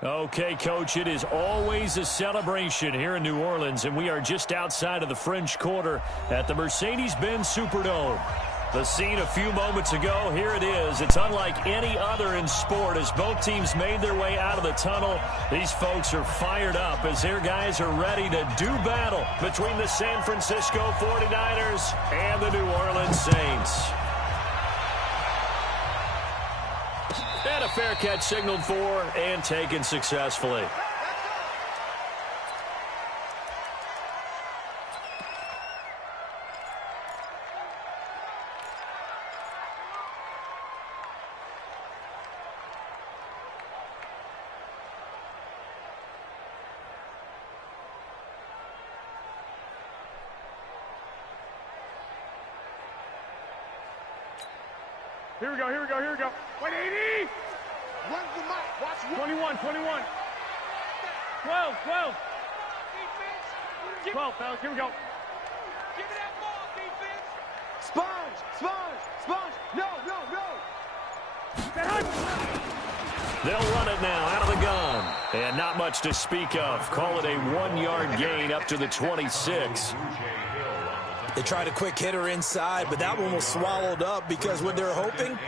Okay, Coach, it is always a celebration here in New Orleans, and we are just outside of the French Quarter at the Mercedes-Benz Superdome. The scene a few moments ago, here it is. It's unlike any other in sport as both teams made their way out of the tunnel. These folks are fired up as their guys are ready to do battle between the San Francisco 49ers and the New Orleans Saints. And a fair catch signaled for and taken successfully. Here we go, here we go, here we go. 180! Run the mic, watch 21, 21. 12, 12. 12, fellas, here we go. Give me that ball, defense. Sponge, sponge, sponge. No, no, no. They'll run it now out of the gun. And not much to speak of. Call it a 1-yard gain up to the 26. They tried a quick hitter inside, but that one was swallowed up because what they're hoping,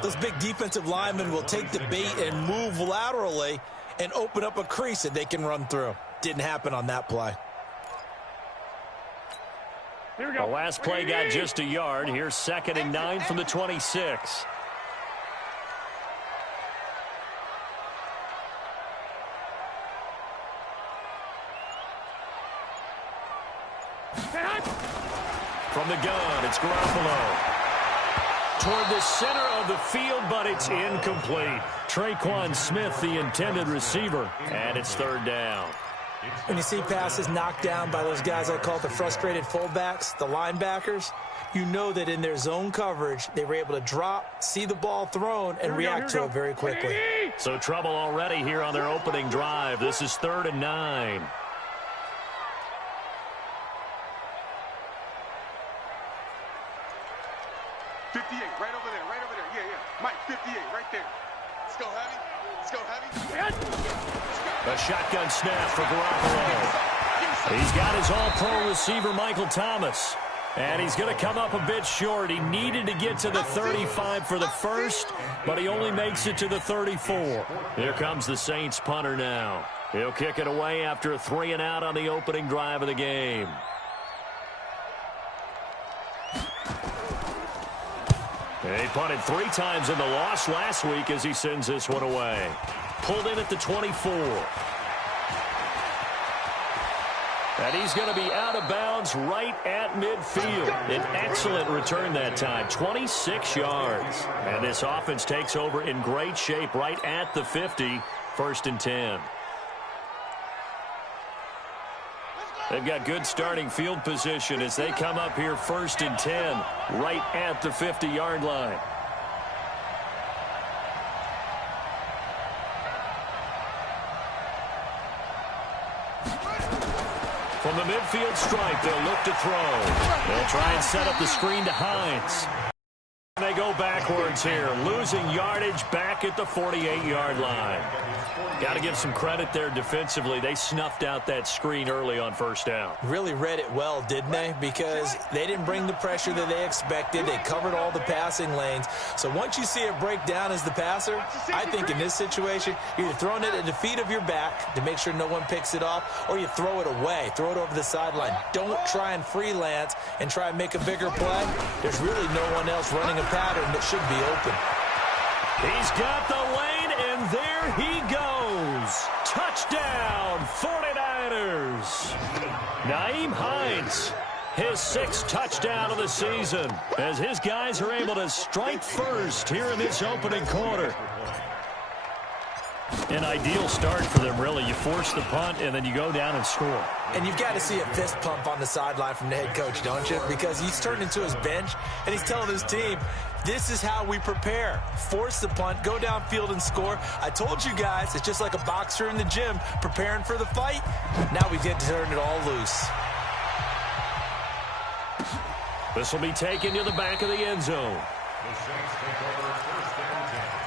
those big defensive linemen will take the bait and move laterally and open up a crease that they can run through. Didn't happen on that play. Here we go. The last play got just a yard. Here's 2nd and 9 from the 26. From the gun, it's Garoppolo. Toward the center of the field, but it's incomplete. Traquan Smith, the intended receiver, and it's 3rd down. When you see passes knocked down by those guys I call the frustrated fullbacks, the linebackers, you know that in their zone coverage, they were able to drop, see the ball thrown, and react to it very quickly. So trouble already here on their opening drive. This is 3rd and 9. Right over there, right over there. Yeah, yeah. Mike, 58, right there. Let's go heavy. Let's go heavy. A shotgun snap for Garoppolo. He's got his all-pro receiver, Michael Thomas. And he's going to come up a bit short. He needed to get to the 35 for the first, but he only makes it to the 34. Here comes the Saints punter now. He'll kick it away after a 3-and-out on the opening drive of the game. He punted 3 times in the loss last week as he sends this one away. Pulled in at the 24. And he's going to be out of bounds right at midfield. An excellent return that time, 26 yards. And this offense takes over in great shape right at the 50, 1st and 10. They've got good starting field position as they come up here 1st and 10, right at the 50-yard line. From the midfield stripe, they'll look to throw. They'll try and set up the screen to Hines. They go backwards here, losing yardage back at the 48-yard line. Got to give some credit there defensively. They snuffed out that screen early on 1st down. Really read it well, didn't they? Because they didn't bring the pressure that they expected. They covered all the passing lanes. So once you see it break down as the passer, I think in this situation, you're either throwing it at the feet of your back to make sure no one picks it off, or you throw it away, throw it over the sideline. Don't try and freelance and try and make a bigger play. There's really no one else running a pattern that should be open. He's got the lane, and there he goes. Touchdown, 49ers. Nyheim Hines, his 6th touchdown of the season, as his guys are able to strike first here in this opening quarter. An ideal start for them, really. You force the punt, and then you go down and score. And you've got to see a fist pump on the sideline from the head coach, don't you? Because he's turned into his bench, and he's telling his team, this is how we prepare. Force the punt, go downfield and score. I told you guys, it's just like a boxer in the gym preparing for the fight. Now we get to turn it all loose. This will be taken to the back of the end zone. The Saints take over 1st and 10.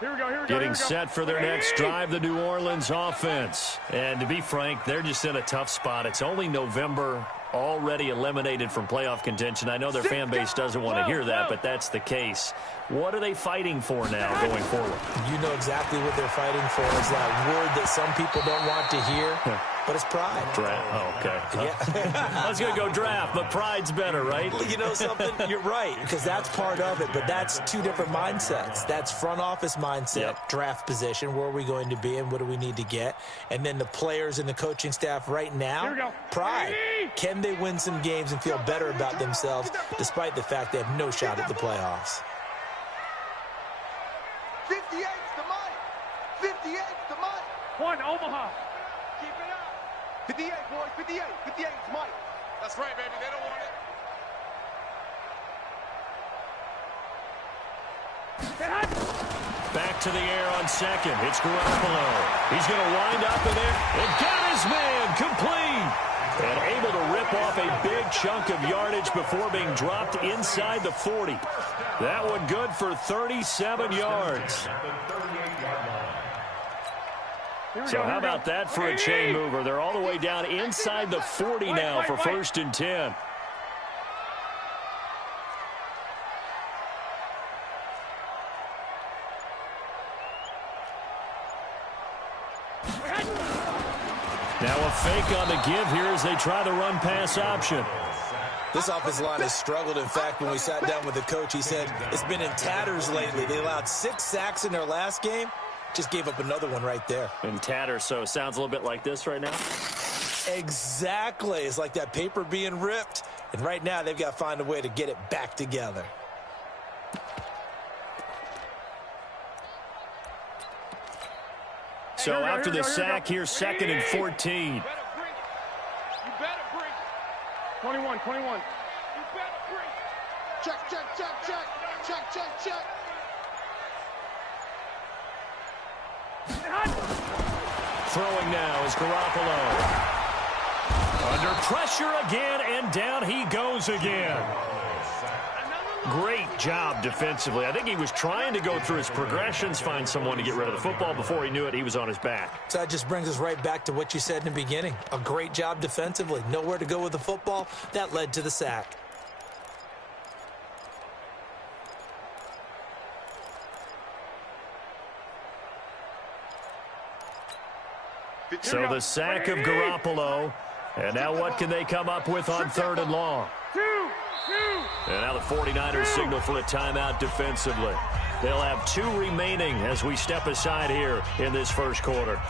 Here we go, here we go. Getting set for their next drive, the New Orleans offense. And to be frank, they're just in a tough spot. It's only November, already eliminated from playoff contention. I know their fan base doesn't want to hear that, but that's the case. What are they fighting for now going forward? You know exactly what they're fighting for. Is that word that some people don't want to hear, but it's pride. Draft. Oh, okay. Yeah. I was going to go draft, but pride's better, right? Well, you know something? You're right, because that's part of it, but that's two different mindsets. That's front office mindset, draft position, where are we going to be and what do we need to get? And then the players and the coaching staff right now, pride. Can they win some games and feel better about themselves despite the fact they have no shot at the playoffs? 58's the money. 58's the money. One, Omaha. Keep it up. 58, boys. 58. 58's money. That's right, baby. They don't want it. Back to the air on second. It's Garoppolo. He's going to wind up in there and got his man complete. And able to rip off a big chunk of yardage before being dropped inside the 40. That one good for 37 yards. So how about that for a chain mover? They're all the way down inside the 40 now for 1st and 10. Now a fake on the give here as they try the run-pass option. This offensive line has struggled. In fact, when we sat down with the coach, he said it's been in tatters lately. They allowed 6 sacks in their last game. Just gave up another one right there. In tatters, so it sounds a little bit like this right now? Exactly. It's like that paper being ripped. And right now, they've got to find a way to get it back together. So after the sack, here's 2nd and 14. You better bring. 21, 21. You better bring. Check, check, check, check. Check, check, check. Throwing now is Garoppolo. Under pressure again, and down he goes again. Great job defensively. I think he was trying to go through his progressions, find someone to get rid of the football. Before he knew it, he was on his back. So that just brings us right back to what you said in the beginning. A great job defensively. Nowhere to go with the football. That led to the sack. So the sack of Garoppolo. And now what can they come up with on 3rd and long? And now the 49ers signal for a timeout defensively. They'll have 2 remaining as we step aside here in this first quarter.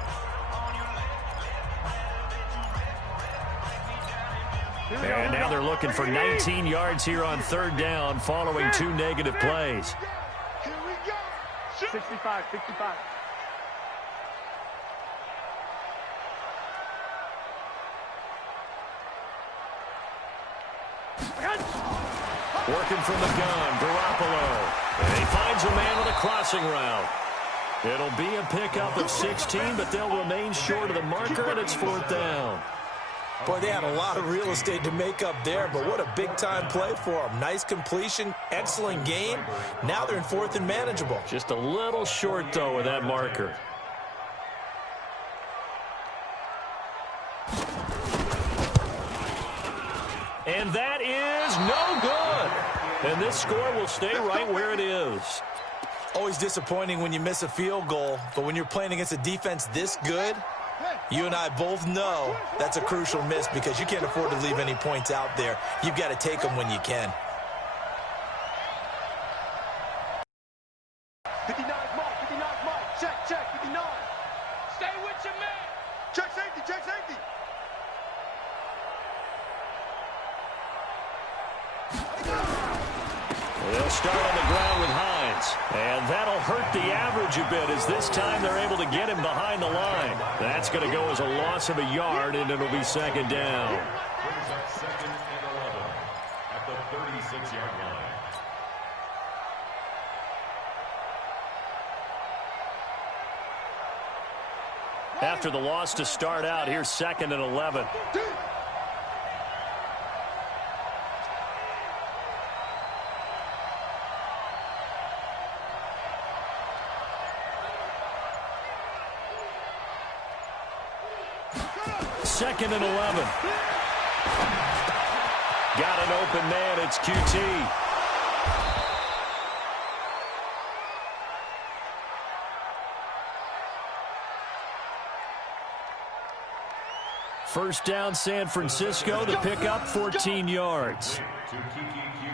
And now they're looking for 19 yards here on 3rd down following 2 negative plays. Here we go. 65, 65. Working from the gun, Garoppolo. And he finds a man with a crossing route. It'll be a pickup of 16, but they'll remain short of the marker, and it's 4th down. Boy, they had a lot of real estate to make up there, but what a big-time play for them. Nice completion, excellent game. Now they're in 4th and manageable. Just a little short, though, with that marker. And that is no good. And this score will stay right where it is. Always disappointing when you miss a field goal, but when you're playing against a defense this good, you and I both know that's a crucial miss because you can't afford to leave any points out there. You've got to take them when you can. 59's mark. 59's mark. Check, check. 59. Stay with your man. Check safety. Check safety. They'll start on the ground with Hines. And that'll hurt the average a bit as this time they're able to get him behind the line. That's going to go as a loss of a yard, and it'll be 2nd down. Brings up 2nd and 11 at the 36-yard line. After the loss to start out, here's 2nd and 11. 2nd and 11. Got an open man. It's QT. First down, San Francisco to pick up 14 yards.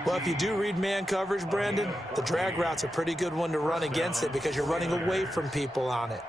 Well, if you do read man coverage, Brandon, the drag route's a pretty good one to run against it because you're running away from people on it.